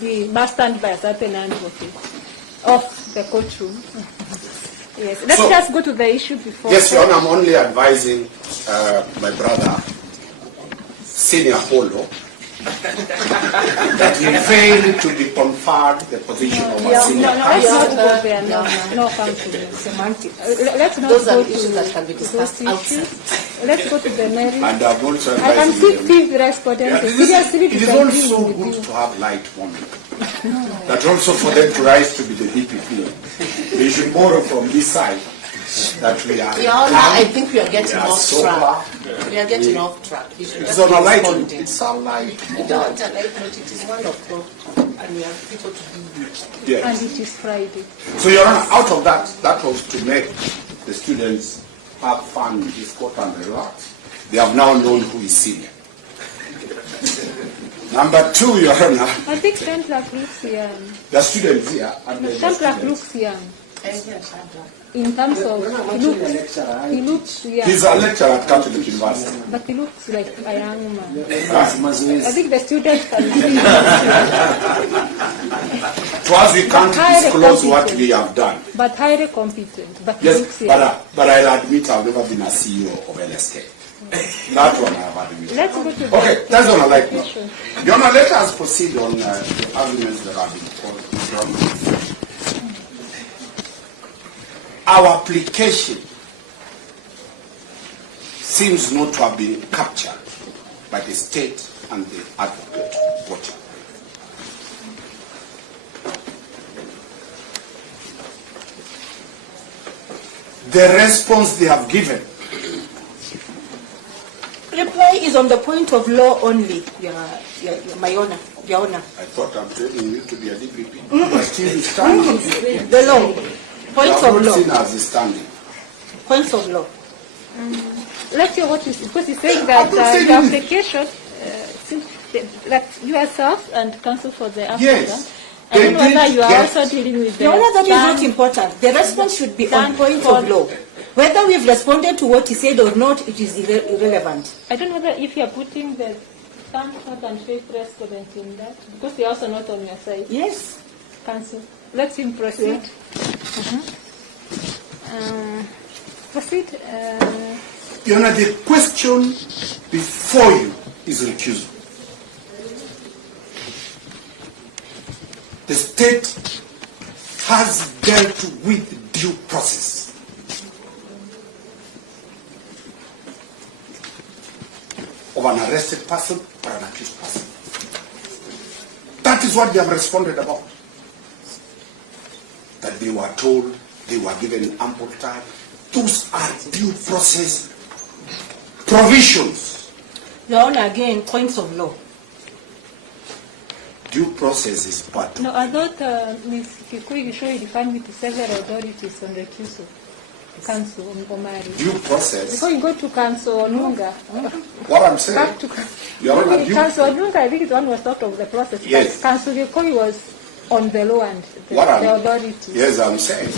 we must stand by a certain end of the courtroom. Yes. Let's just go to the issue before. Yes, Your Honor, I'm only advising my brother, Senior Polo, that he failed to be conferred the position of a senior counsel. No, counsel. Semantics. Let's not Those go are issues that can be discussed outside. Let's go to the merits. And I'm also I can see Steve responding. It is also good to have light moment. That also for them to rise to be the DPP. We should borrow from this side that we are. Your Honor, I think we are getting off track. We are getting off track. It's on a light note. It's a light note. Not a light note. It is 1 o'clock, and we have people to be with. Yes. And it is Friday. So, Your Honor, out of that, that was to make the students have fun with this court and relax. They have now known who is senior. Number 2, Your Honor. I think Sandra looks young. The students here. Sandra looks young. In terms of, he looks young. He's a lecturer at Catholic University. But he looks like a young man. I think the students can see. To us, we can't disclose what we have done. But highly competent. But he Yes, looks young. but I'll admit I've never been a CEO of LSK. That one I have admitted. Let's go to the Okay, that's on a light note. application. Your Honor, let us proceed on the arguments that have been called. Our application seems not to have been captured by the state and the advocate watcher. The response they have given. Reply is on the point of law only, my honor, Your Honor. I thought I'm telling you to be a DPP. But still standing. The law. Points of law. Seen as standing. Points of law. Let's hear what you say. Because he's saying that the application, that you yourself and counsel for the applicant. Yes. I don't know whether you are also dealing with the... Your Honor, that is not important. The response should be on point of law. Whether we've responded to what he said or not, it is irrelevant. I don't know whether if you are putting the stand and faith respondent in that, because they are also not on your side. Yes. Counsel. Let him proceed. Proceed. Your Honor, the question before you is recusal. The state has dealt with due process. Of an arrested person or an accused person. That is what they have responded about. That they were told, they were given ample time. Those are due process provisions. Your Honor, again, points of law. Due process is part. No, I thought Ms. Kikui you defined with several authorities on recusal. Council Omari. Due process. Before you go to Council Onunga. What I'm saying. Back to Council Onunga, I think it's one was out of the process. Yes. Council Kikui was on the law and the authority. Yes, I'm saying.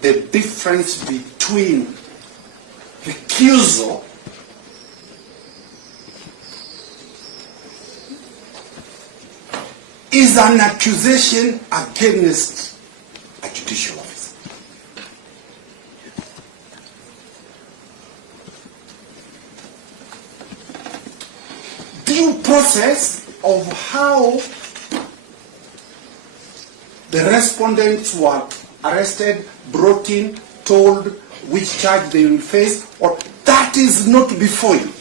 The difference between recusal is an accusation against a judicial officer. Due process of how the respondents were arrested, brought in, told which charge they will face, or that is not before you.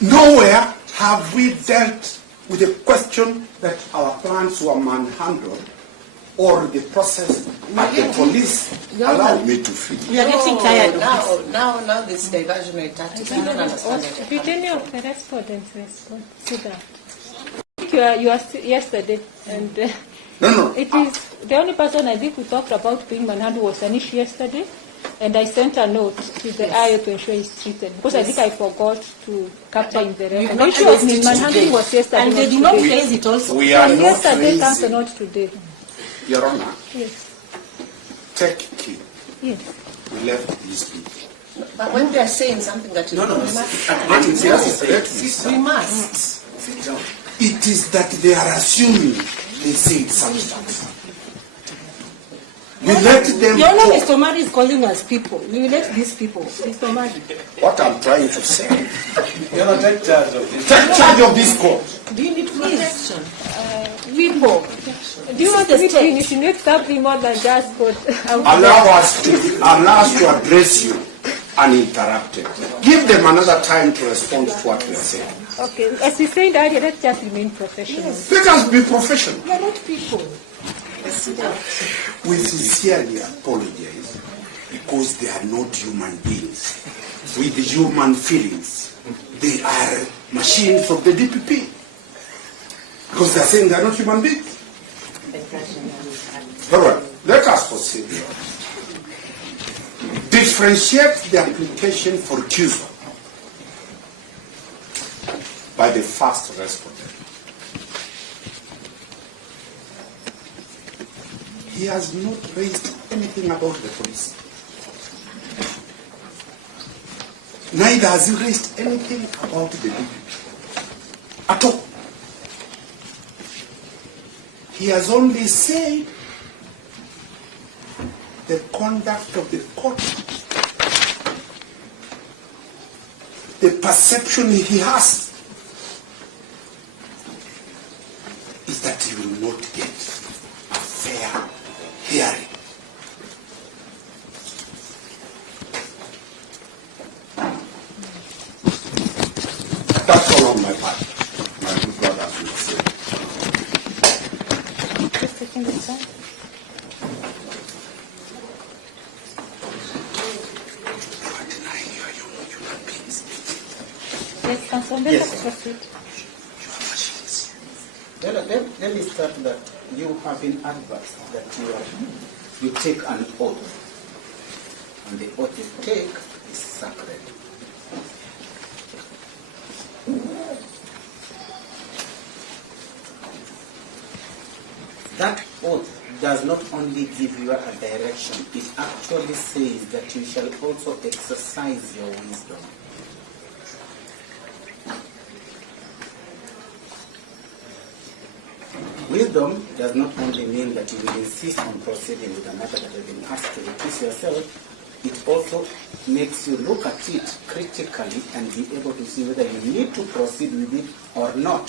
Nowhere have we dealt with the question that our plans were manhandled or the process at the police allowed me to feel. We are getting tired. Now this diversionary tactics, we don't understand it. Did any of the respondents respond to that? I think you are yesterday, and No. it is the only person I think we talked about being manhandled was Anish yesterday, and I sent a note to the IO to ensure it's treated because I think I forgot to capture in the record. The issue of manhandling was yesterday, and they did not raise it also. We are not yesterday, Council, raising, not today. Your Honor, Yes. take key. Yes. We left this week. But when they are saying something that is No, no, we no. must. We We must. sit down. It is that they are assuming they say substance. We let them You know, talk. Mr. Mari is calling us people. We let these people. Mr. Mari. What I'm trying to say. You're not take charge of this. Take charge of this court. Do you need protection? People. Do you want me to initiate something more than just what? Allow us to address you uninterrupted. Give them another time to respond to what we are saying. Okay, as we said earlier, let's just remain professional. Let us be professional. We are not people. We sincerely apologize because they are not human beings with human feelings. They are machines of the DPP because they are saying they are not human beings. All right, let us proceed. Differentiate the application for recusal by the first respondent. He has not raised anything about the police. Neither has he raised anything about the DPP at all. He has only said the conduct of the court, the perception he has is that he will not get a fair hearing. That's all on my part, my good brothers will say. Just taking this out. You are denying you are human beings. Yes, Council, let us proceed. You are machines. Let me start that you have been advised that you take an oath, and the oath you take is sacred. That oath does not only give you a direction, it actually says that you shall also exercise your wisdom. Wisdom does not only mean that you will insist on proceeding with a matter that has been asked to recuse yourself, it also makes you look at it critically and be able to see whether you need to proceed with it or not.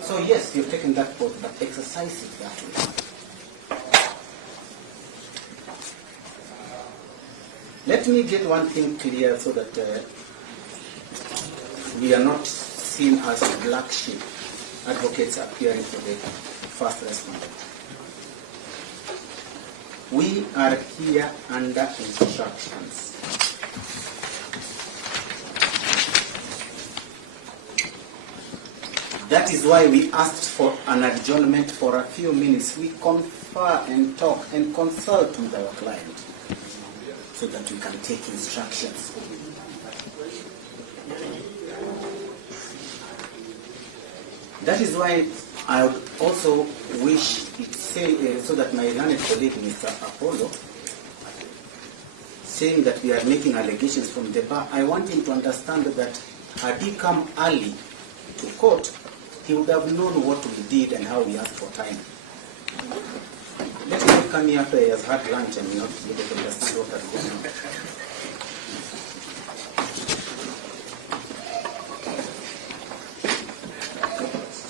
So yes, you've taken that oath, but exercise it that way. Let me get one thing clear so that we are not seen as black sheep advocates appearing for the first respondent. We are here under instructions. That is why we asked for an adjournment for a few minutes. We confer and talk and consult with our client so that we can take instructions. That is why I would also wish it say so that my learned colleague, Mr. Apollo, saying that we are making allegations from the bar, I want him to understand that had he come early to court, he would have known what we did and how we asked for time. Let him come here after he has had lunch and not be able to understand what has gone on.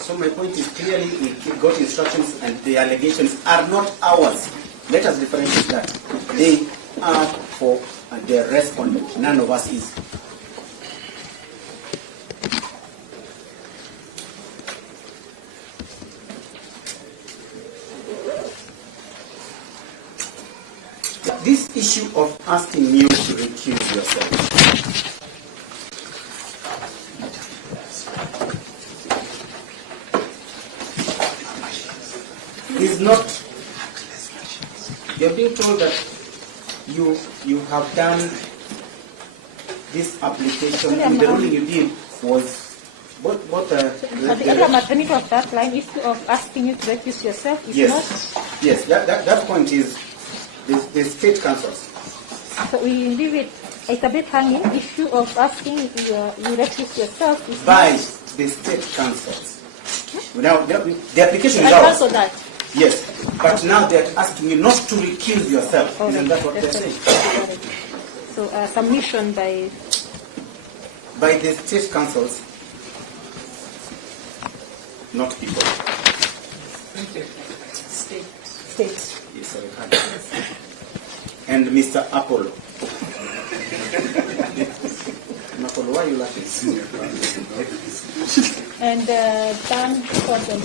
So my point is clearly we got instructions and the allegations are not ours. Let us differentiate that. They are for the respondent. None of us is. This issue of asking you to recuse yourself is not, you're being told that you have done this application and the ruling you did was what But the other alternative of that line is of asking you to recuse yourself is yes, not. yes, that point is the state councils So we leave it. It's a bit hanging. Issue of asking you recuse yourself is By the state councils. Now, the application is I out. cancel that. Yes, but now they're asking you not to recuse yourself. Oh, Isn't that what they're that's saying? correct. So submission by By the state councils, not people. State. States. Yes, I had it. And Mr. Apollo. Apollo, why are you laughing? and done for them.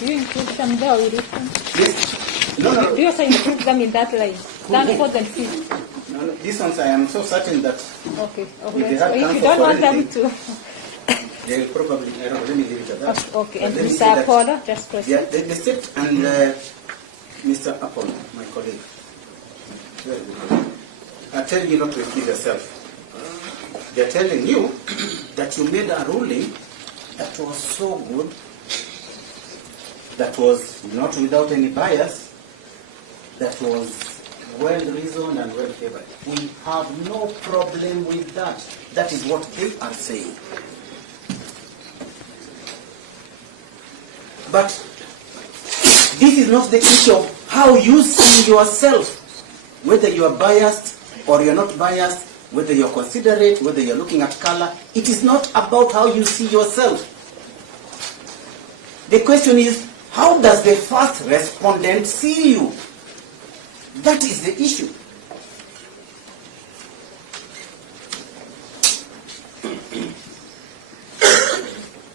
Do you include them there or you leave them? Yes. No, no, Do you also include them in that line? Done for them fifth. no, no. These ones I am so certain that Okay. If they Okay. have So if done you for don't want them anything, to. they will probably, I don't know, let me leave it at that. Okay. But And let me say Mr. that- Apollo, just proceed. Yeah, the state and Mr. Apollo, my colleague, very good. I tell you not to recuse yourself. They're telling you that you made a ruling that was so good, that was not without any bias, that was well reasoned and well favored. We have no problem with that. That is what they are saying. But this is not the issue of how you see yourself, whether you are biased or you're not biased, whether you're considerate, whether you're looking at color. It is not about how you see yourself. The question is, how does the first respondent see you? That is the issue.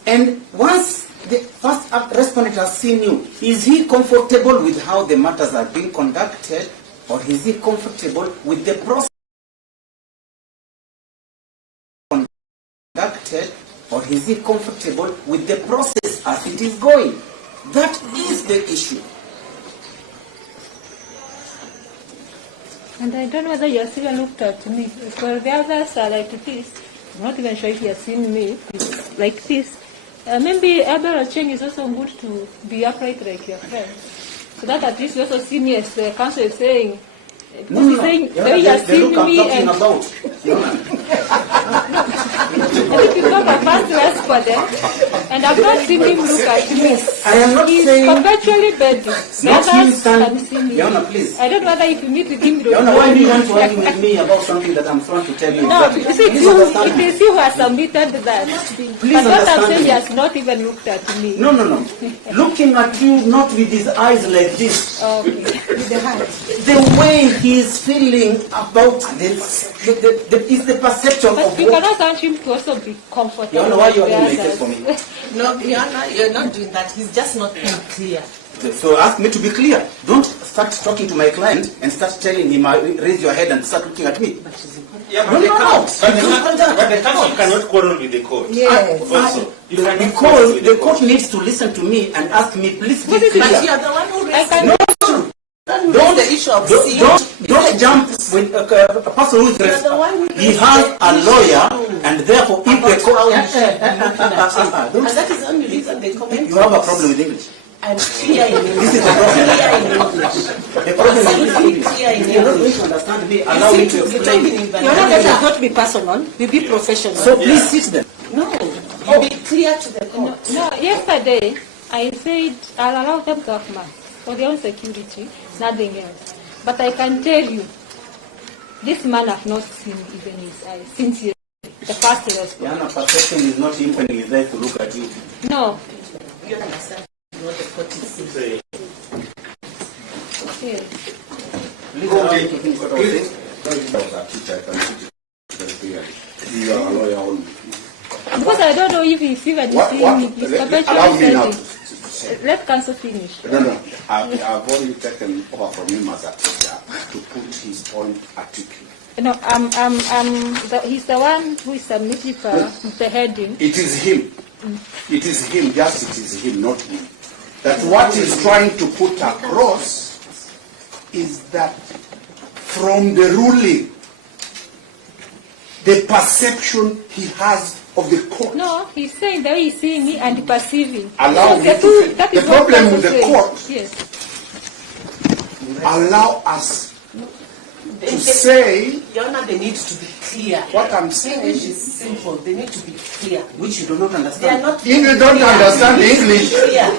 And once the first respondent has seen you, is he comfortable with how the matters are being conducted, or is he comfortable with the process conducted, or is he comfortable with the process as it is going? That is the issue. And I don't know whether you have even looked at me. For the others are like this. I'm not even sure if you have seen me. It's like this. Maybe Abel Cheng is also good to be upright like your friend. So that at least you also see me as the council is saying. No, no, saying, no. you have The seen look I'm me talking and about. I think you got a first respondent, and I've not seen him look at me. I am not He's saying. perpetually begging. The Not you others stand. can see me. Yana, please. I don't know whether if you meet with him, you Yana, why do you want to argue with me about something that I'm trying to tell you? No, exactly? you see, Please you, understand it me. is you who has submitted that. Please But what I'm understand saying, me. he has not even looked at me. No, no, no. Looking at you not with his eyes like this. Okay. With the hand. The way he is feeling about this is the perception But of you what. cannot want him to also be comfortable. Yana, why you with the arguing like others. this for me? No, Yana, you're not doing that. He's just not being clear. So ask me to be clear. Don't start talking to my client and start telling him, raise your head and start looking at me. Yeah, No, no, no. but the council cannot quarrel with the court. Yes. Also, you cannot quarrel Because with the court needs to listen to me and ask me, please be But clear. you're the one who I raised can Don't, the issue of don't, seeing. don't jump with a person who is You're the one who he raised has the a issue lawyer, and therefore if the court, how you should be looking at it. don't- And that is the only reason they comment. you have a problem with English. I'm clear in English. This is the problem. Clear in English. The problem is Absolutely English. clear in If you're not going English. to understand me, You allow me seem to to be explain. talking in Your let us vernacular. not be personal, we be professional. So please sit there. No, you be clear to the court. No, yesterday I said I'll allow them to have masks for their own security, nothing else. But I can tell you, this man have not seen even his eyes since the first response. Yana, perception is not him opening his eyes to look at you. No. You understand what the court is saying. Yes. Please allow me to finish what I was saying. You are a lawyer only. Because I don't know if he's even seeing me. He's Allow perpetually me now to saying. Let counsel finish. No. I've already taken over from him as a teacher to put his point articulate. No, he's the one who is submitting for the heading. It is him. It is him, just it is him, not me. That what he's trying to put across is that from the ruling, the perception he has of the court. No, he's saying the way he's seeing me and perceiving. Allow So me to two- finish. that The is what problem counsel with the says. court- Yes. Allow us to say Your Honor, they need to be clear. what I'm saying. English is simple. They need to be clear. Which you do not They are understand. not. If you don't clear. understand English, Clear.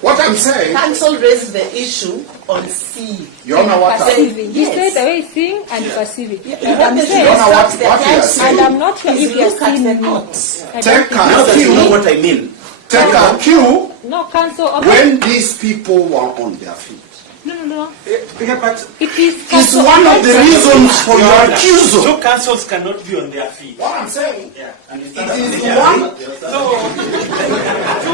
what I'm saying, Council raised the issue on C. you know what I'm Perceiving. You Yes. said the way seeing and perceiving. You And want I'm them to saying, You know what instruct you are their clients saying? and I'm not sure Please if you're look at seeing the me. notes. I don't Take think- a Now that you know cue, what I mean. take a cue No, council. when these people were on their feet. No. Yeah, but It is. It's council one of the offensive. reasons for your Your Honor, accusal. two councils cannot be on their feet. What I'm saying, Yeah. And you it stand is up. one. No. Two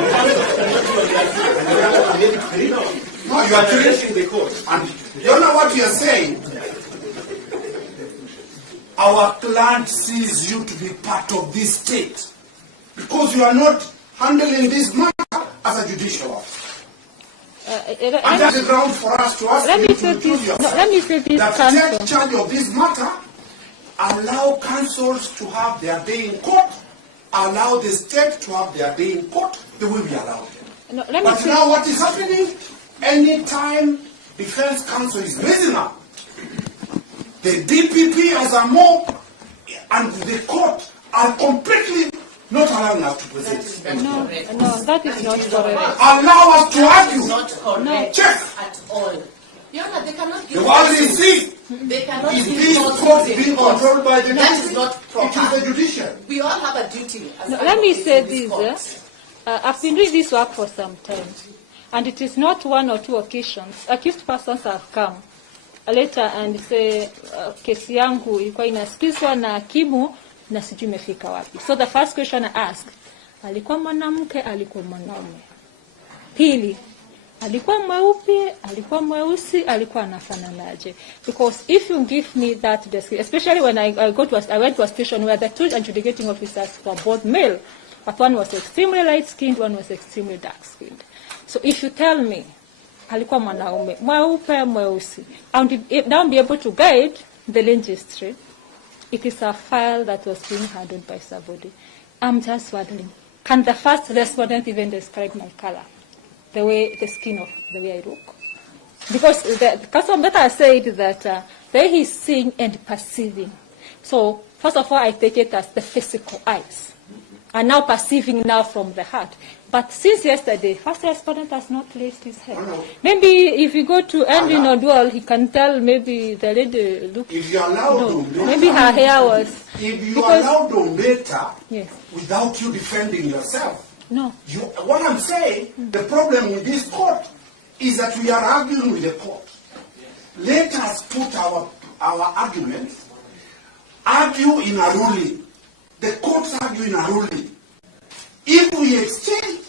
councils cannot be on their feet. No. No, you You are are treating. addressing the court. And you know what you're saying? Our client sees you to be part of this state because you are not handling this matter as a judicial officer. And that's the ground for us to ask Let you me to say recuse this. yourself. No, let me say this, That counsel. take charge of this matter, allow councils to have their day in court, allow the state to have their day in court, they will be allowed. No, let me But say. now what is happening, anytime defense counsel is raising up, the DPP as a mob and the court are completely not allowing us to present. No, that is not correct. Allow us to argue. Not correct Check. at all. Your Honor, they cannot give The world is notice. see. They cannot Is give this notice court in being court. controlled by the That military? is not It is proper. the judiciary. We all have a duty as No, let me advocates say in this. court. I've been doing this work for some time, and it is not one or two occasions. Accused persons have come later and say kesi yangu ilikuwa inasikizwa na hakimu na sijui imefika wapi. So the first question I asked, alikuwa mwanamke, alikuwa mwanaume? Pili, alikuwa mweupe, alikuwa mweusi, alikuwa anafananaje? Because if you give me that description, especially when I went to a station where the two adjudicating officers were both male, but one was extremely light-skinned, one was extremely dark-skinned. So if you tell me, alikuwa mwanaume, mweupe, mweusi, and now be able to guide the registry, it is a file that was being handled by somebody. I'm just wondering, can the first respondent even describe my color? The skin of the way I look? Because the custom better said that the way he's seeing and perceiving. So first of all, I take it as the physical eyes. And now perceiving now from the heart. But since yesterday, first respondent has not placed his head. No. Maybe if you go to Andy Nodwell, he can tell maybe the lady look. If you allow No, Dombeta, maybe her hair was. if you because- allow Dombeta Yes. without you defending yourself, No. what I'm saying, the problem with this court is that we are arguing with the court. Let us put our arguments, argue in a ruling. The courts argue in a ruling. If we exchange,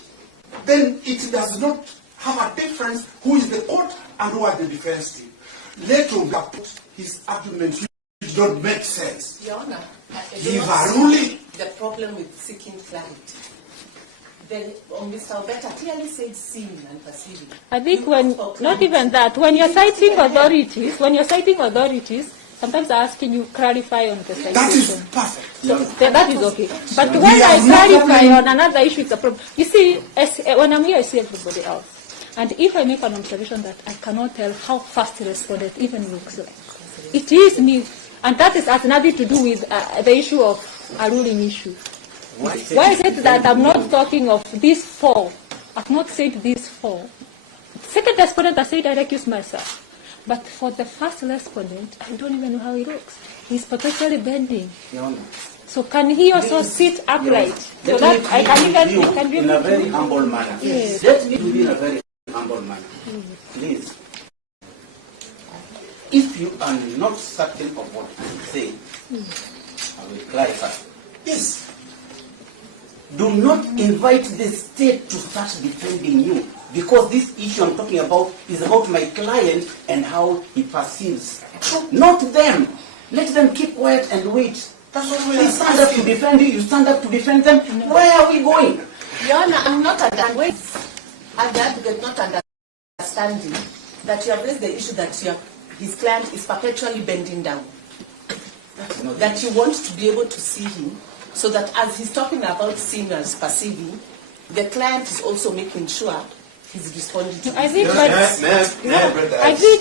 then it does not have a difference who is the court and who are the defense team. Let him put his arguments which don't make sense. Your Honor, I do Give not a see ruling. the problem with seeking clarity. Mr. Obeta clearly said seeing and perceiving. I think You when, ask for not clarity. even that, when you're You need to citing see ahead. authorities, sometimes asking you clarify on the citation. That is perfect. So that is okay. But We when I have no clarify problem. on another issue, it's a problem. You see, when I'm here, I see everybody else. And if I make an observation that I cannot tell how fast the respondent even looks like, it is me. And that has nothing to do with the issue of a ruling issue. Why is it that I'm not talking of these four? I've not said these four. Second respondent, I said I recuse myself. But for the first respondent, I don't even know how he looks. He's potentially bending. Your Honor, So can he also sit upright? So let that me I can plead even, with I can you be in a able very to. humble manner. Yes. Let me do in a very humble manner. Please. If you are not certain of what you say, I will clarify. Yes. Do not invite the state to start defending you, because this issue I'm talking about is about my client and how he perceives. Not them. Let them keep quiet and wait. That's what we They are stand up to asking. defend you, you stand up to defend them. Where are we going? Your Honor, I'm not understanding. As the advocate, not understanding that you have raised the issue that his client is perpetually bending down. That you want to be able to see him, so that as he's talking about seeing as perceiving, the client is also making sure he's responding to. I think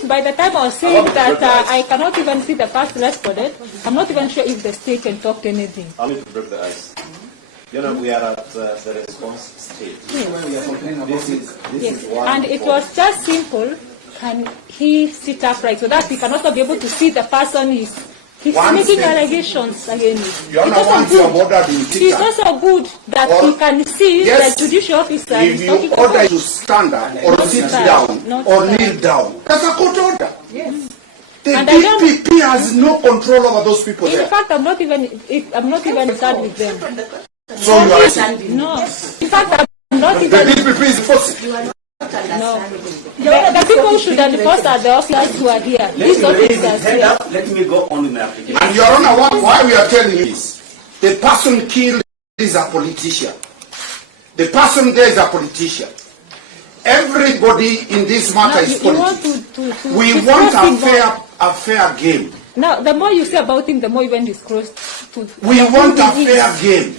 by the time I was saying that I cannot even see the first respondent, I'm not even sure if the state can talk to anything. I'll need to break the ice. You know, we are at the response stage. This is one. And it was just simple. Can he sit upright so that he can also be able to see the person he's making allegations against? You are not once you are ordered in It's also good that he can see the judicial officer. If you order to stand up or sit down or kneel down, that's a court order. Yes. The And DPP has no control over those people in there. fact, I'm not even sad with them. So you are saying No. In fact, I'm not the even. DPP is forcing. No. The people should enforce are the officers who are here. These officers Head here. up, let me go on with my application. And Your Honor, why we are telling you is, the person killed is a politician. The person there is a politician. Everybody in this matter is politics. We want a fair game. Now, the more you say about him, the more you even disclose. We want a fair game.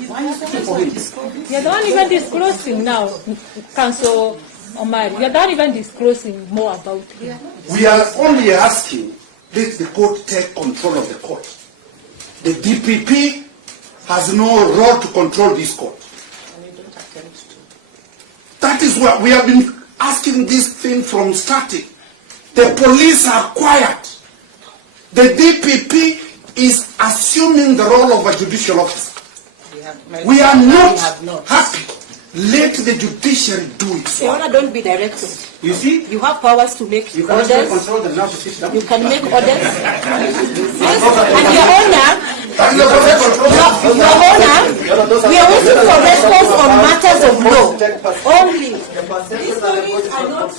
You're the one even disclosing now, Council Omar. You're the one even disclosing more about him. We are only asking, let the court take control of the court. The DPP has no role to control this court. That is what we have been asking this thing from starting. The police are quiet. The DPP is assuming the role of a judicial officer. We are not happy. Let the judiciary do it. Your Honor, don't be directed. You see, You have powers to make you cannot orders. control them now to sit down. You can make orders. Yes, and Your Honor, That is the control. Your Honor, we are waiting for response on matters of law. Only. These stories are not.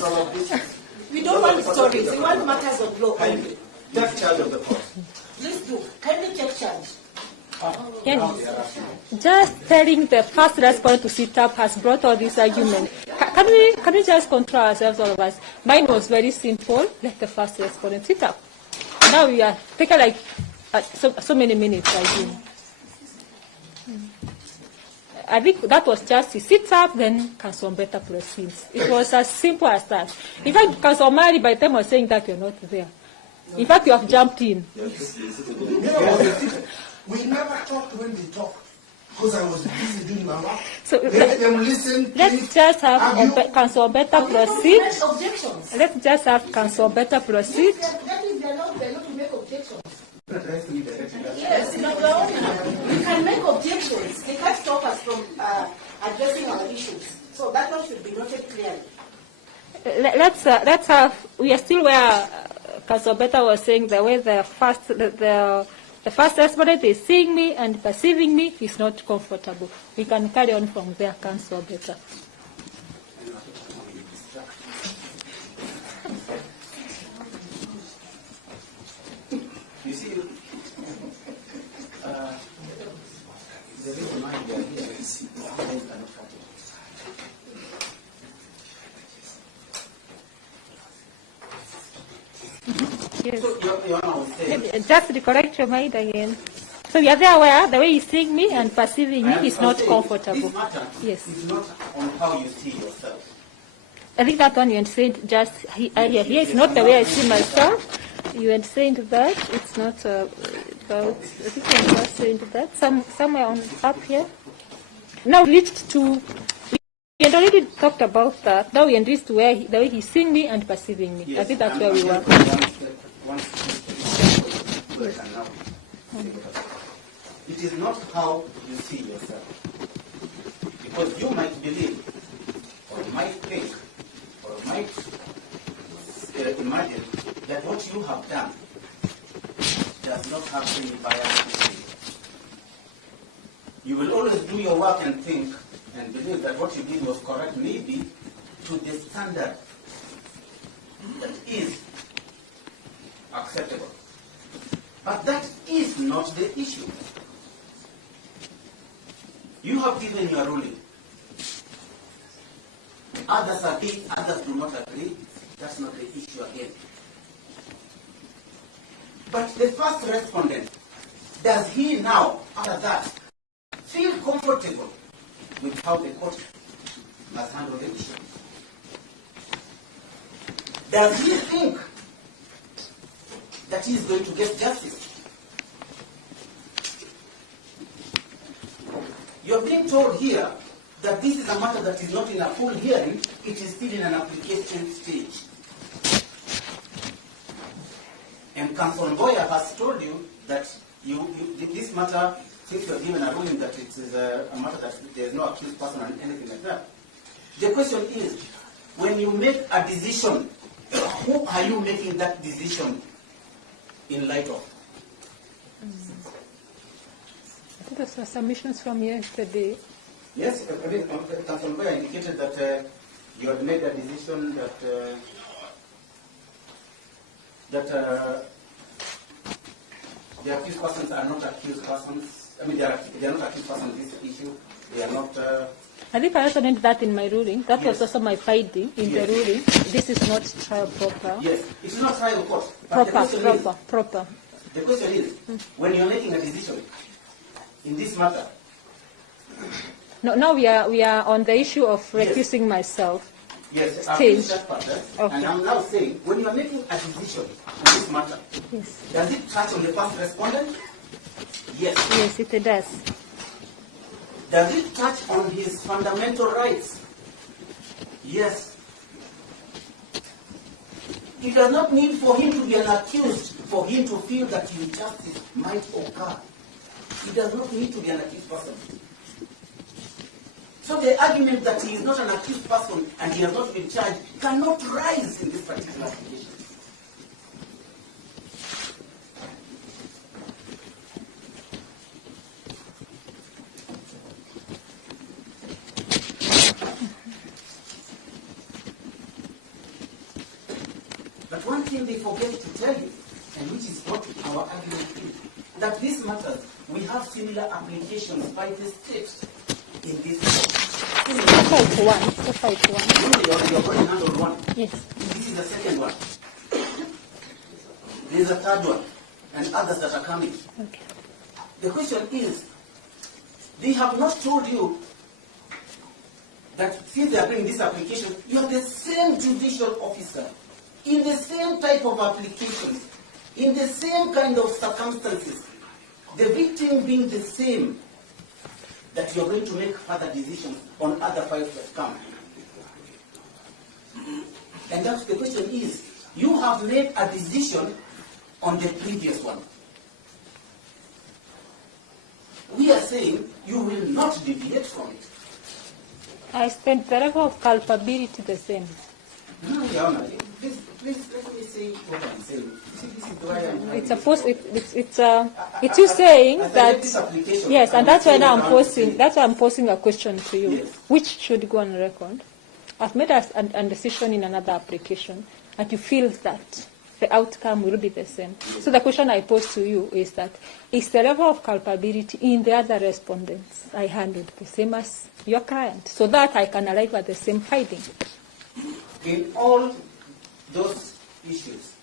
We don't want stories. We want matters of law only. Take charge of the court. Please do. Kindly take charge. Just telling the first respondent to sit up has brought all this argument. Can we just control ourselves, all of us? Mine was very simple. Let the first respondent sit up. Now we are taking like so many minutes, I think. I think that was just to sit up, then Council better proceeds. It was as simple as that. In fact, Council Mari, by the time I was saying that, you're not there. In fact, you have jumped in. We never talked when they talk, because I was busy doing my work. So Let them listen. let's just have Council better proceed. Objections. Let's just have Council better proceed. That is, they're not to make objections. Yes, no, we can make objections. They can't stop us from addressing our issues. So that one should be noted clearly. Let's have. We are still where Council Beta was saying the way the first respondent is seeing me and perceiving me is not comfortable. We can carry on from there, Council Beta. You see, the reason why they are here is cannot cut it. Yes. So Your Honor was saying, Just to correct your mind again. So you are there where the way he's seeing me and perceiving me is not comfortable. This matter Yes. is not on how you see yourself. I think that one you had said just earlier. Here is not the way I see myself. You had said that it's not about. I think I was saying that somewhere on up here. Now we reached to. We had already talked about that. Now we reached to where the way he's seeing me and perceiving me. I think that's where we were. It is not how you see yourself. Because you might believe, or might think, or might imagine that what you have done does not have any bias to it. You will always do your work and think and believe that what you did was correct, maybe to the standard that is acceptable. But that is not the issue. You have given your ruling. Others agree, others do not agree. That's not the issue again. But the first respondent, does he now, after that, feel comfortable with how the court has handled the issue? Does he think that he is going to get justice? You're being told here that this is a matter that is not in a full hearing, it is still in an application stage. And Counsel Mboya has told you that this matter, since you are given a ruling that it is a matter that there is no accused person and anything like that. The question is, when you make a decision, who are you making that decision in light of? I think those were submissions from yesterday. Yes, I mean, Counsel Mboya indicated that you had made a decision that the accused persons are not accused persons. I mean, they are not accused persons in this issue. They are not. I think I also named that in my ruling. That Yes. was also my finding in Yes. the ruling. This is not trial proper. Yes, it is not trial court. But Proper. The question is, when you're making a decision in this matter. No, now we are on the issue of recusing myself. Yes, I've Stage. finished that part, Okay. and I'm now saying, when you are making a decision on this matter, Yes. does it touch on the first respondent? Yes. Yes, it does. Does it touch on his fundamental rights? Yes. It does not need for him to be an accused for him to feel that injustice might occur. He does not need to be an accused person. So the argument that he is not an accused person and he has not been charged cannot rise in this particular application. But one thing they forget to tell you, and which is what our argument is, that these matters, we have similar applications by the state in this case. Fight one. You're going to handle one. Yes. This is the second one. There is a third one, and others that are coming. Okay. The question is, they have not told you that since they are bringing this application, you are the same judicial officer, in the same type of applications, in the same kind of circumstances, the victim being the same, that you're going to make further decisions on other files that come. And that's the question is, you have made a decision on the previous one. We are saying you will not deviate from it. I spent the level of culpability the same. No, Your Honor, please let me say what I'm saying. This is why I'm It's you saying as I that read this application, yes, and I'm that's why saying now what I'm I'm posing. saying. That's why I'm posing a question to you, Yes. which should go on record. I've made a decision in another application, and you feel that the outcome will be the same. So the question I pose to you is that is the level of culpability in the other respondents I handled the same as your client, so that I can arrive at the same finding. In all those issues,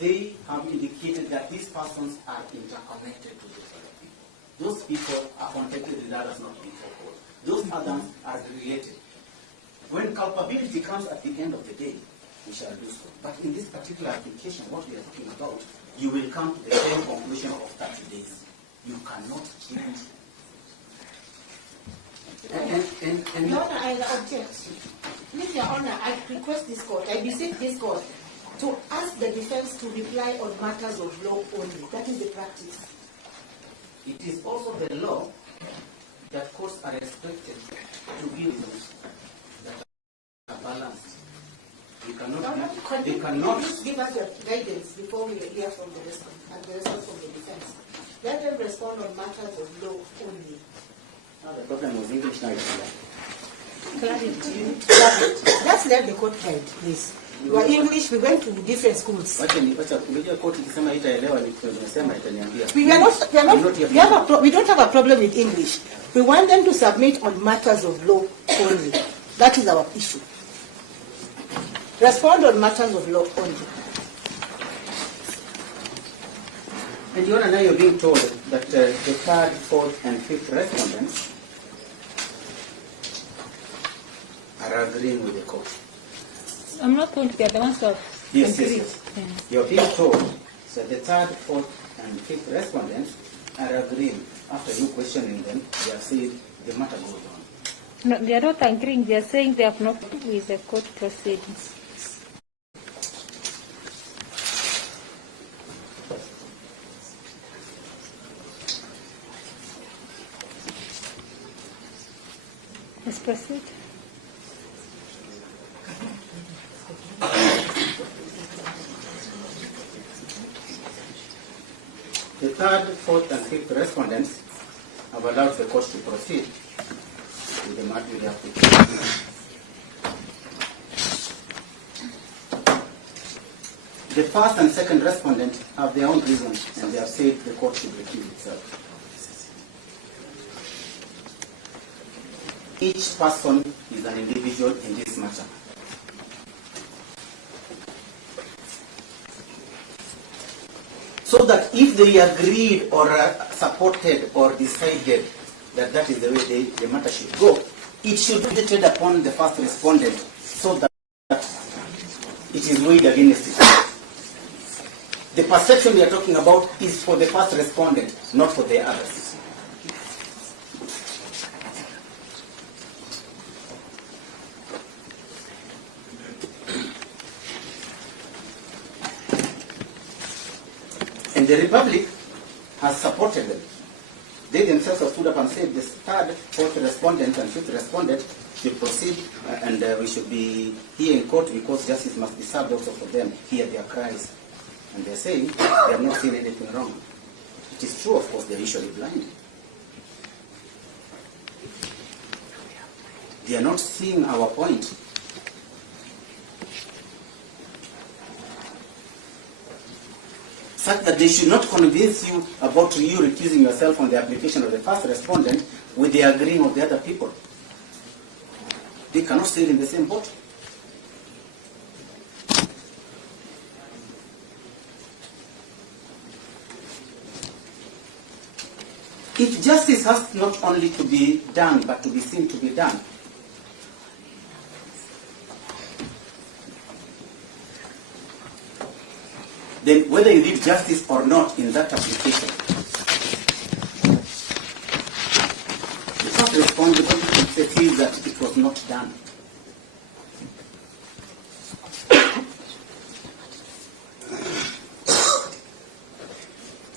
they have indicated that these persons are interconnected to those other people. Those people are connected with others not being so-called. Those others are related. When culpability comes at the end of the day, we shall do so. But in this particular application, what we are talking about, you will come to the same conclusion of 30 days. You cannot change. And Your Honor, I object. Please, Your Honor, I request this court, I beseech this court to ask the defense to reply on matters of law only. That is the practice. it is also the law that courts are expected to give those that are balanced. You Can cannot. please give us the guidance before we hear from the response and the response from the defense? Let them respond on matters of law only. The problem was English now. Let's let the court guide, please. You are English, we went to different schools. We don't have a problem with English. We want them to submit on matters of law only. That is our issue. Respond on matters of law only. And Your Honor, now you're being told that the third, fourth, and fifth respondents are agreeing with the court. I'm not going to get the ones of Yes, agree. yes. Yeah. You're being told that the third, fourth, and fifth respondents are agreeing. After you questioning them, they have said the matter goes on. No, they are not agreeing. They are saying they have not with the court proceedings. Let's proceed. The third, fourth, and fifth respondents have allowed the court to proceed with the matter with the application. The first and second respondent have their own reasons, and they have said the court should recuse itself. Each person is an individual in this matter. So that if they agreed or supported or decided that that is the way the matter should go, it should be decided upon the first respondent so that it is weighed against it. The perception we are talking about is for the first respondent, not for the others. And the Republic has supported them. They themselves have stood up and said the third, fourth respondent and fifth respondent should proceed and we should be here in court because justice must be served also for them. Hear their cries. And they're saying they have not seen anything wrong. It is true, of course, they're usually blind. They are not seeing our point. Such that they should not convince you about you recusing yourself on the application of the first respondent with the agreeing of the other people. They cannot sail in the same boat. If justice has not only to be done, but to be seen to be done, then whether you did justice or not in that application, the first responsibility says that it was not done.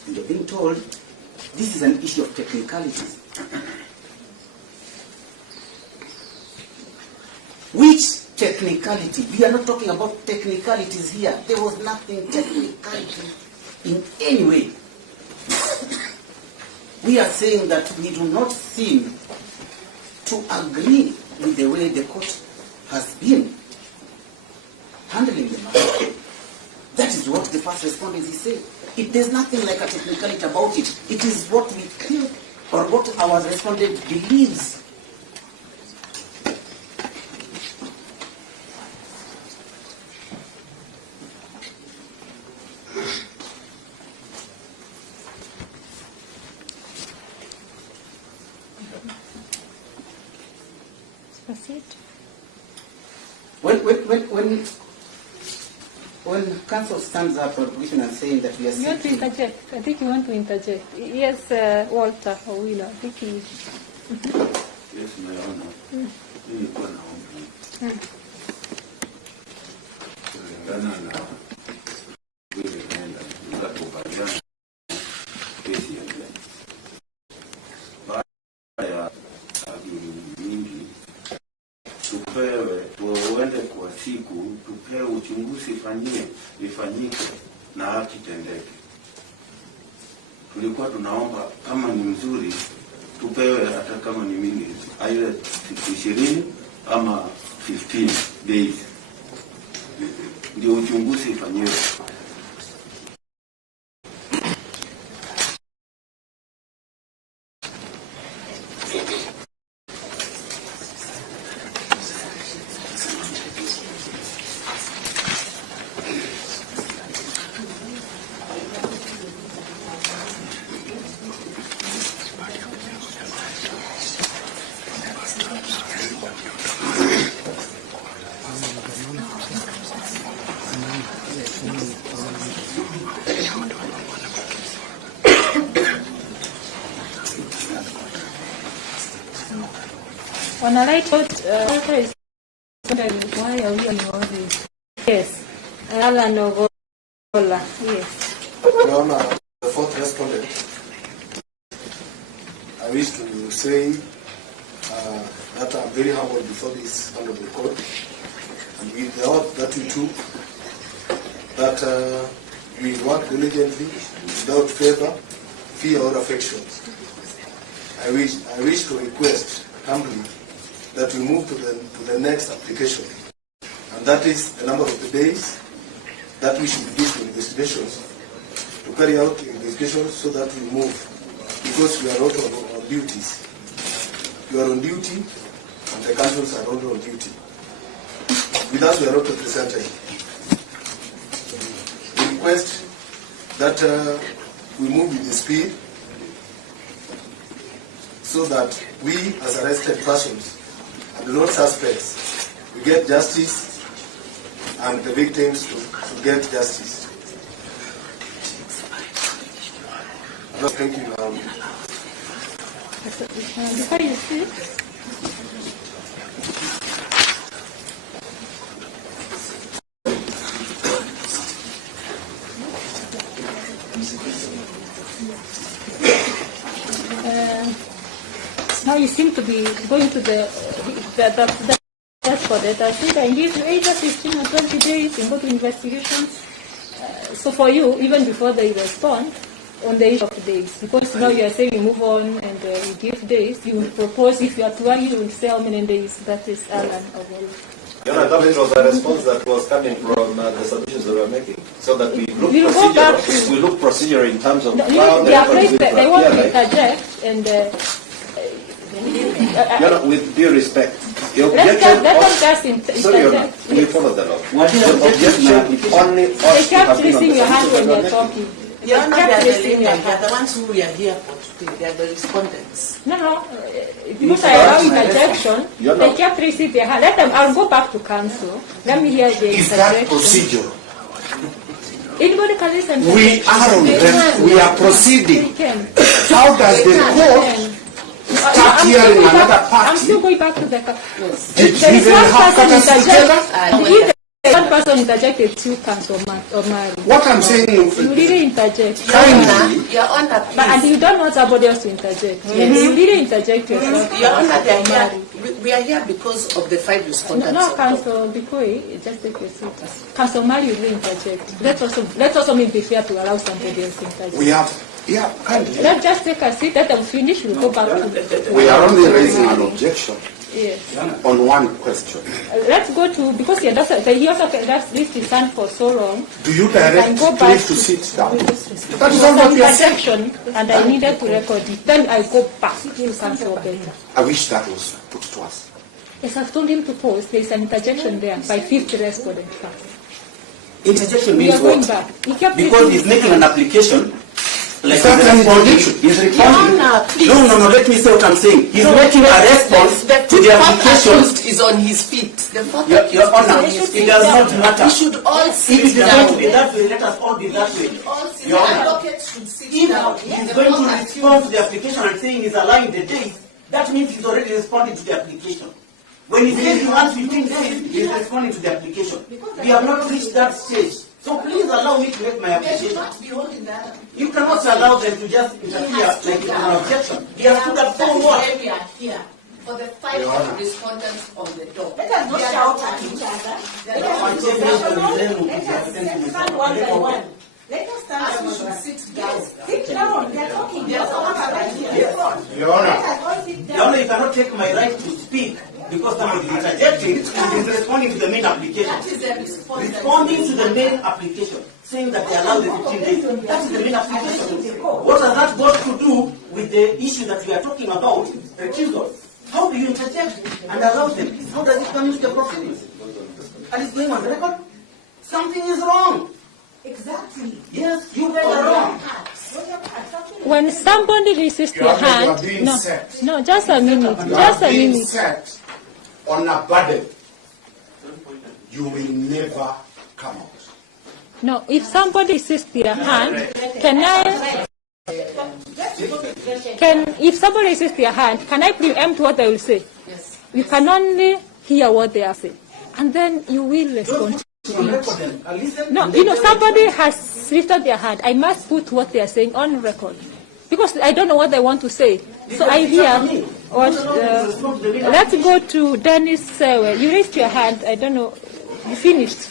And you're being told this is an issue of technicalities. Which technicality? We are not talking about technicalities here. There was nothing technicality in any way. We are saying that we do not seem to agree with the way the court has been handling the matter. That is what the first respondent is saying. There's nothing like a technicality about it. It is what we think or what our respondent believes. Proceed. When counsel stands up for position and saying that we are You want to seeking... interject? I think you want to interject. Yes, Walter or Wheeler. I think he... Yes, my honor. Nilikuwa naomba kulingana na vile naenda tukakubaliana kesi ya mbele. Baada ya mingi tupewe tuende kwa siku, tupewe uchunguzi ifanyike na haki tendeke. Tulikuwa tunaomba kama ni mzuri tupewe hata kama ni mingi, aidha 20 ama 15 days ndio uchunguzi ifanyike. On a light note, why are we on all this? Yes. Alan Ogola. Yes. Your Honor, the fourth respondent, I wish to say that I'm very humble before this honorable court, and with the oath that we took, that we work diligently without favor, fear, or affection. I wish to request humbly that we move to the next application, and that is the number of the days that we should do to investigations, to carry out investigations so that we move, because we are out of our duties. You are on duty, and the councils are also on duty. With us, we are out of the center. We request that we move with the speed so that we, as arrested persons and not suspects, we get justice and the victims to get justice. Thank you. Before you speak, now you seem to be going to the for that. I think I give you either 15 or 20 days in both investigations. So for you, even before they respond, on the issue of days, because now you are saying you move on and you give days, you will propose, if you are to argue, you will say how many days. That is Alan Ogola. Your Honor, that was a response that was coming from the submissions that we were making, so that we look We'll go back procedural. to- We look procedural in terms of No, how the they are record is afraid that going they to want to appear. interject and Your Honor, with due respect, the let objection us just sorry, Your Honor, interject. we follow the law. What is The the objection? objection only They ought to kept have been on raising the your hand when submissions you are that we were making. talking. They Your Honor, they kept are the raising your linear, they are hand. the ones who we are here for today. They are the respondents. No, because I allow interjection, You're they not- kept raising their hand. Let them, I'll go back to council. Let me hear the Is that interjection. procedural? Anybody can listen to We it. are on They the, can. we are They proceeding. can. How does the court start hearing another I'm still party? going back to the Did There you is then one have person capacity together? interject. If one person interjected, two counts or marry. What I'm saying, You really interject. kindly, Your Honor, But, and please. you don't want somebody else to interject. You really interject yourself. Your Honor, they are here. Marry. We are here because of the five respondents. No, of the- Council Bikoi, just take your seat. Council Mali will interject. Let also be fair to allow somebody else to interject. we have, yeah, kindly. Let's just take a seat. Let them finish. We'll go back to. We are only raising an objection Yes. on one question. Let's go to, because he also left his hand for so long. Do you And direct go back please to sit down? That That is all what we are saying. interjection, and I needed to record it. Then I go back to Council Beta. I wish that was put to us. Yes, I've told him to pause. There is an interjection there by fifth respondent. Interjection We are means going what? back. He kept Because repeating- he's making an application. Like Is that he's an responding. interjection? He's responding. Your Honor, please. No, let me say what I'm saying. He's making a response The to the application. accused is on his feet. The fourth Your accused Honor, is on his it feet. does not matter. We should all If sit it is going down. to be that way, let us all be that way. All sit Your down. Honor, Advocate should sit if down. he's The going to fourth respond to the application and saying he's allowing the days, that means he's already responding to the application. When he says he wants 15 days, he's responding to the application. We have not reached that stage. So please allow me to make my They should application. not be holding that. You cannot allow them to just interfere like it's an objection. He has put up That for is what? why we are here. For the five respondents on the door. Let us not shout at each other. Let us be professional. Let us stand one by one. Let us stand As we one by should one. sit down. Sit down. They're talking. They're talking. Your Honor. Let us all sit Your down. Honor, you cannot take my right to speak because somebody is interjecting and is responding to the main application. That is the response. Responding to the main application, saying that they allow the 15 days. That is the main application. What has that got to do with the issue that we are talking about, recusal? How do you interject and allow them? How does it come into the proceedings? And it's going on the record? Something is wrong. Exactly. Yes, you guys are wrong. When somebody raises Your their Honor, you are hand, being no, set. no, just a minute, You just are a being minute. set on a burden. You will never come out. No, if somebody raises their hand, if somebody raises their hand, can I preempt what I will say? Yes. We can only hear what they are saying, and then you will respond. No, somebody has lifted their hand. I must put what they are saying on record, because I don't know what they want to say. So I hear what. Let's go to Dennis Sewe. You raised your hand. I don't know. You finished.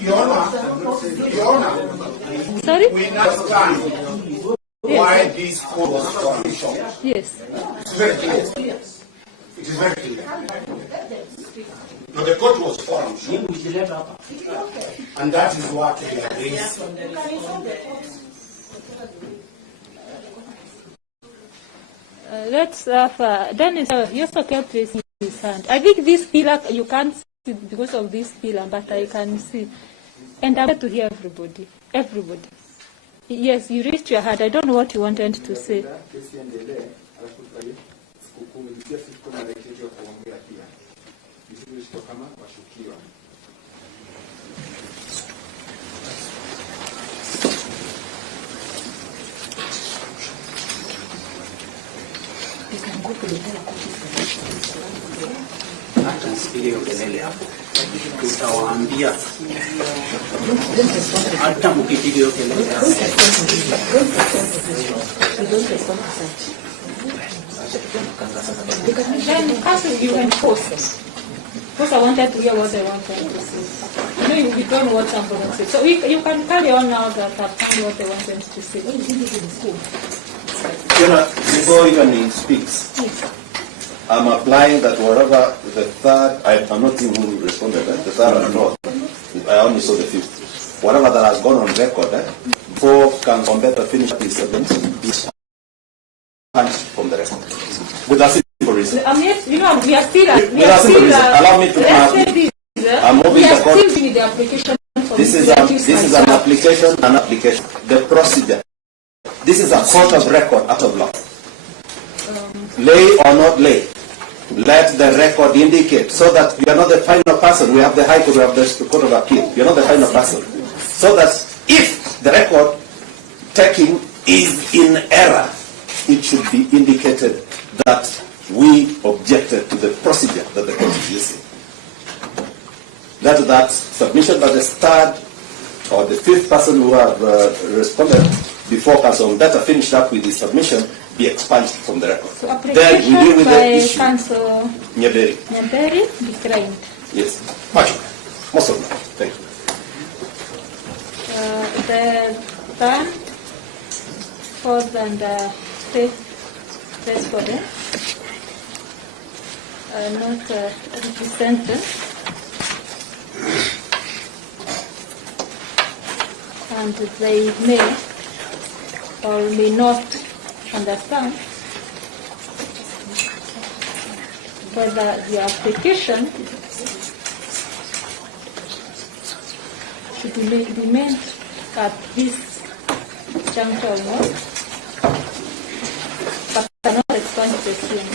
Your Honor. Sorry? We understand why this code was forum short. Yes. It's very clear. It is very clear. No, the court was forum short. And that is what we are raised. Let's Dennis, you also kept raising his hand. I think this pillar, you can't see because of this pillar, but I can see. And I'm glad to hear everybody. Everybody. Yes, you raised your hand. I don't know what you wanted to say. Hata msipige kelele hapo, tutawaambia. Hata mkipiga kelele hapo. Then after you enforce, because I wanted to hear what I wanted to say. You know, you don't know what I'm going to say. So you can carry on now that I've told what I wanted to say. Before even he speaks, I'm applying that whatever the third, I'm not seeing who responded, the third and fourth, I only saw the fifth. Whatever that has gone on record, before can better finish his sentence, is punched from the record. With a simple reason. You know, we are still, allow me to I'm moving the court. Still the application. This is an application, The procedure. This is a court of record out of law. Lay or not lay, let the record indicate, so that we are not the final person. We have the High Court, we have the Court of Appeal. We are not the final person. So that if the record taking is in error, it should be indicated that we objected to the procedure that the court is using. That submission by the third or the fifth person who have responded before Council better finished up with his submission, be expunged from the record. So then we deal with the issue. Council Nyaberi declined. Yes. Much. Most of them. Thank you. The third, fourth, and fifth respondent not represented. And they may or may not understand whether the application should be made at this juncture or not, but cannot expand the same.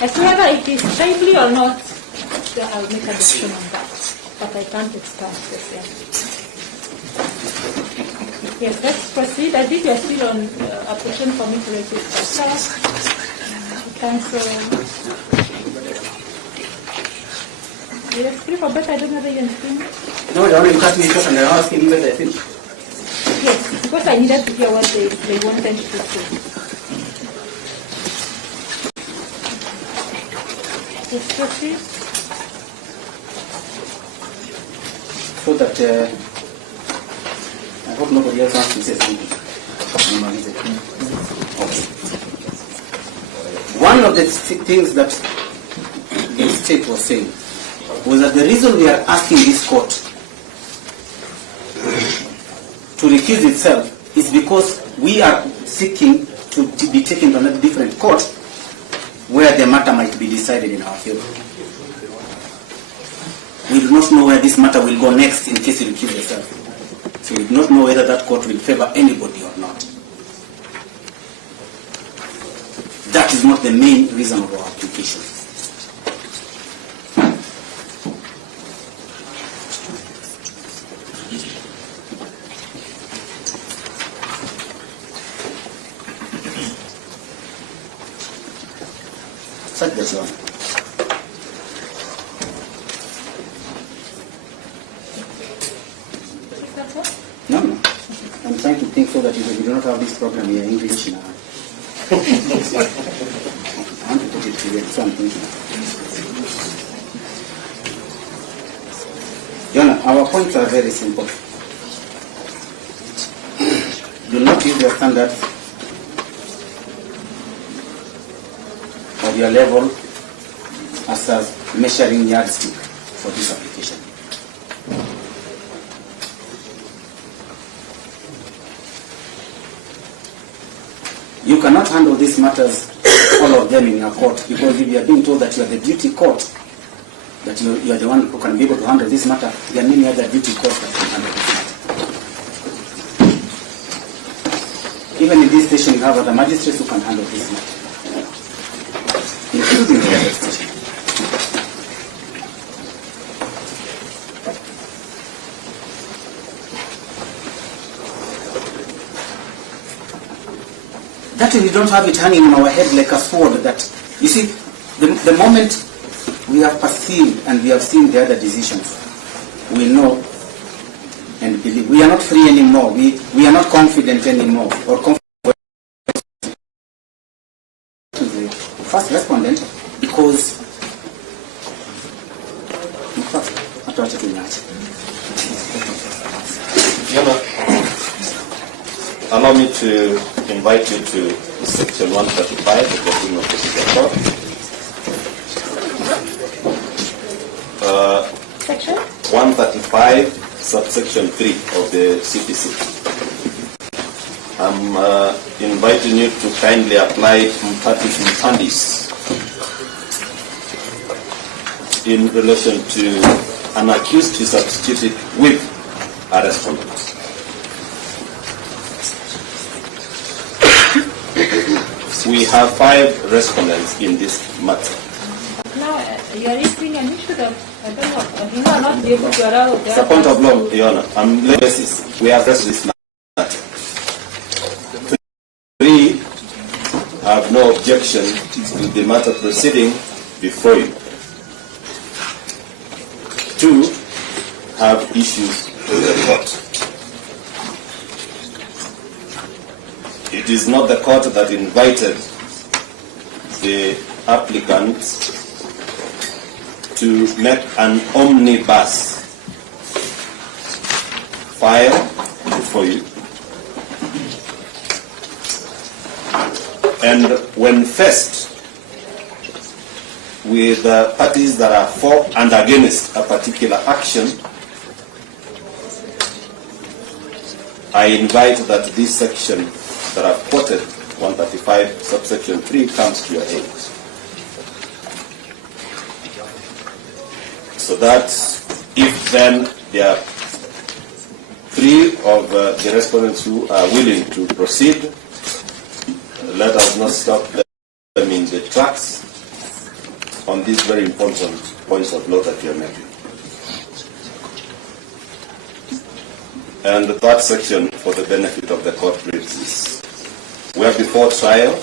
As to whether it is timely or not, I'll make a decision on that, but I can't expand the same. Yes, let's proceed. I think we are still on application for me to register. Council. Yes, free for better. I don't know whether you finished. No, they only cut me short and they're asking whether I finished. Yes, because I needed to hear what they wanted to say. Yes, proceed. So that I hope nobody else wants to say something. Okay. One of the things that the state was saying was that the reason we are asking this court to recuse itself is because we are seeking to be taken to another different court where the matter might be decided in our favor. We do not know where this matter will go next in case it recuses itself. So we do not know whether that court will favor anybody or not. That is not the main reason of our application. Yes, Your Honor. No, no. I'm trying to think so that you do not have this problem here in English now. I want to put it together, so I'm thinking. Your Honor, our points are very simple. Do not use your standards of your level as a measuring yardstick for this application. You cannot handle these matters, all of them in your court, because if you are being told that you are the duty court, that you are the one who can be able to handle this matter, there are many other duty courts that can handle this matter. Even in this station, you have other magistrates who can handle this matter, including the other station. That we don't have it hanging in our head like a sword. That you see, the moment we have perceived and we have seen the other decisions, we know and believe. We are not free anymore. We are not confident anymore. Or confident to the first respondent, because in fact, allow me to invite you to section 135 of the Criminal Procedure Code. Section? 135, subsection 3 of the CPC. I'm inviting you to kindly apply mutatis mutandis in relation to an accused who substituted with a respondent. We have 5 respondents in this matter. Now, you are raising an issue that I don't know. You are not be able to allow the It's a point of law, Your Honor. We have raised this matter. 3 have no objection to the matter proceeding before you. 2 have issues with the court. It is not the court that invited the applicant to make an omnibus file before you. And when faced with parties that are for and against a particular action, I invite that this section that I've quoted, 135 subsection 3, comes to your aid. So that if then there are 3 of the respondents who are willing to proceed, let us not stop them in the tracks on these very important points of law that you are making. And the third section, for the benefit of the court, reads this: where before trial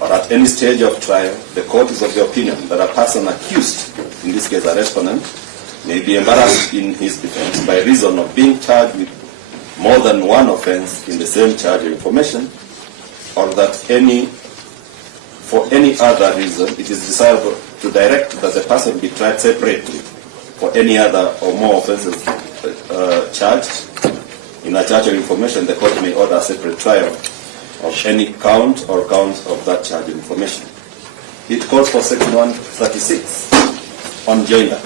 or at any stage of trial, the court is of the opinion that a person accused, in this case a respondent, may be embarrassed in his defense by reason of being charged with more than one offense in the same charge of information, or that for any other reason it is desirable to direct that the person be tried separately for any other or more offenses charged in a charge of information, the court may order a separate trial of any count or counts of that charge of information. It calls for section 136 on joiner,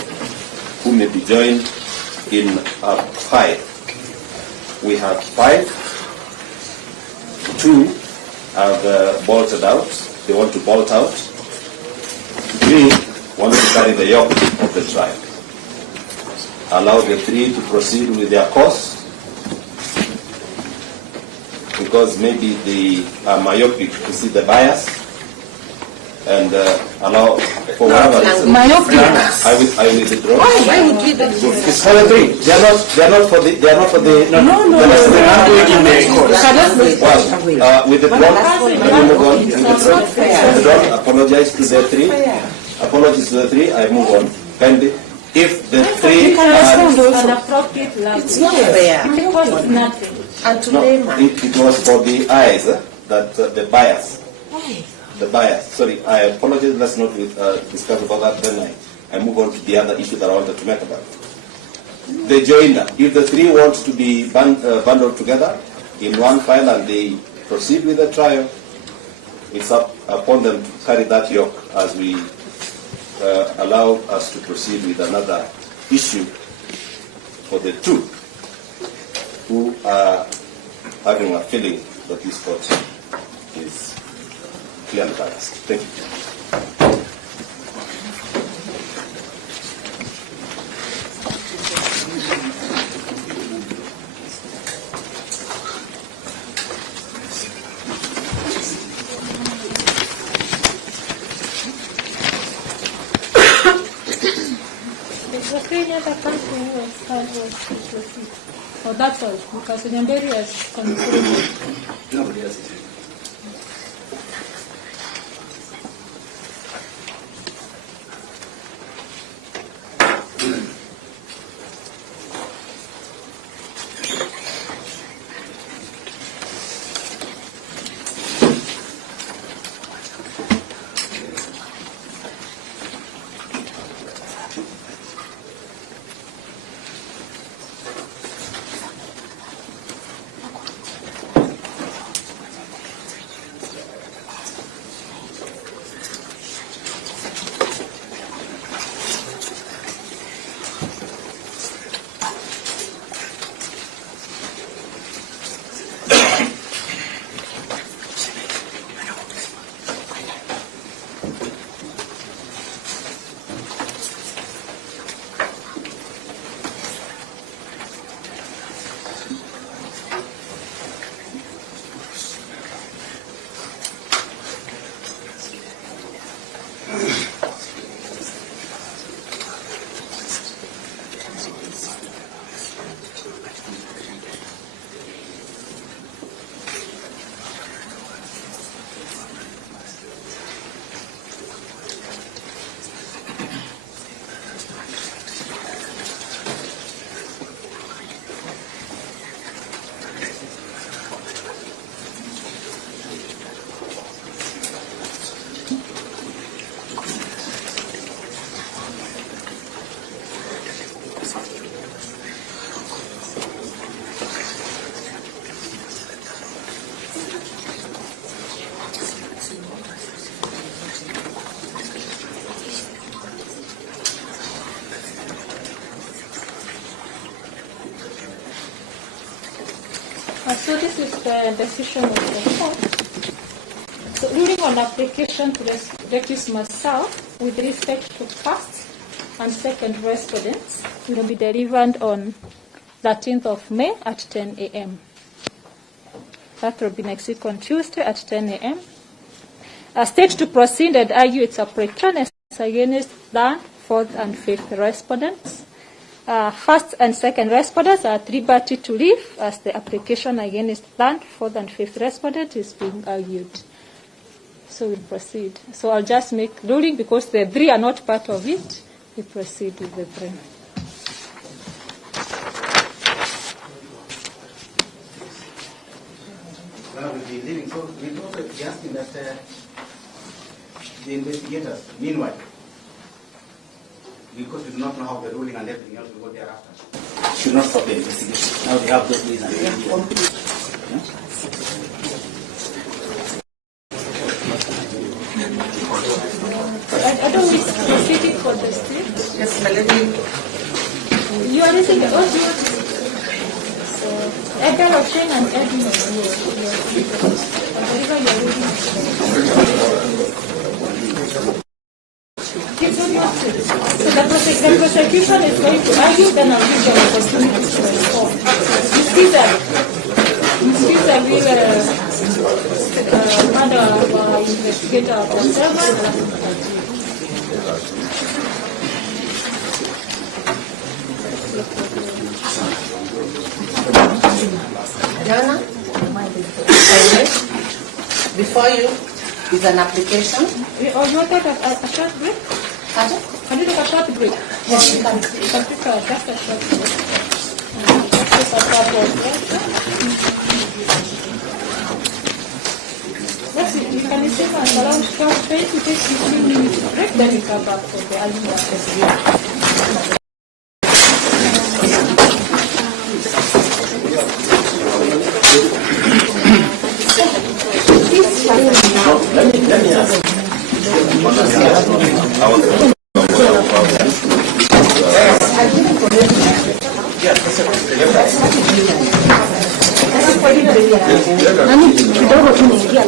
who may be joined in 5. We have 5. 2 have bolted out. They want to bolt out. 3 want to carry the yoke of the trial. Allow the 3 to proceed with their course, because maybe they are myopic to see the bias, and allow for whatever reason. I withdraw. Why would we do It's for the three. They are not for the. No. Well, with the draw, I move on. Withdraw. Apologize to the three. Apologies to the three. I move on. Kindly. If the three An appropriate language. It's not fair. Because nothing. And to no, layman. it was for the eyes that the bias. Why? The bias. Sorry, I apologize. Let's not discuss about that. Then I move on to the other issue that I wanted to make about. The joiner. If the three want to be bundled together in one file and they proceed with the trial, it's up upon them to carry that yoke as we allow us to proceed with another issue for the two who are having a feeling that this court is clearly biased. Thank you. Oh, that's all, because Nyamberi has concluded. Nobody else is here. So this is the decision of the court. So ruling on application to recuse myself with respect to first and second respondents will be delivered on 13th of May at 10 a.m. That will be next week on Tuesday at 10 a.m. State to proceed and argue its apprehension against the fourth and fifth respondents. First and second respondents are at liberty to leave as the application against third, fourth, and fifth respondent is being argued. So we'll proceed. So I'll just make ruling because the three are not part of it. We proceed with the three. Well, we'll be leaving. So we'll also be asking that the investigators, meanwhile, because we do not know how the ruling and everything else will go thereafter, should not stop the investigation. Now they have those ways and I don't wish proceeding for the state. Yes, Melody. You are raising the audio. So, Edgar Ocean and Edmund. Whatever you are reading. So the prosecution is going to argue, then I'll give you an opportunity to respond. Mr. will investigate ourselves. Jana, before you is an application. Or you wanted a short break? Pardon? Can you take a short break? Yes, you can. You can take just a short break. Just take a short break. Let's see, you can listen and around 10 to 15 minutes break, then you come back for the early Let me ask. Kidogo tu niingia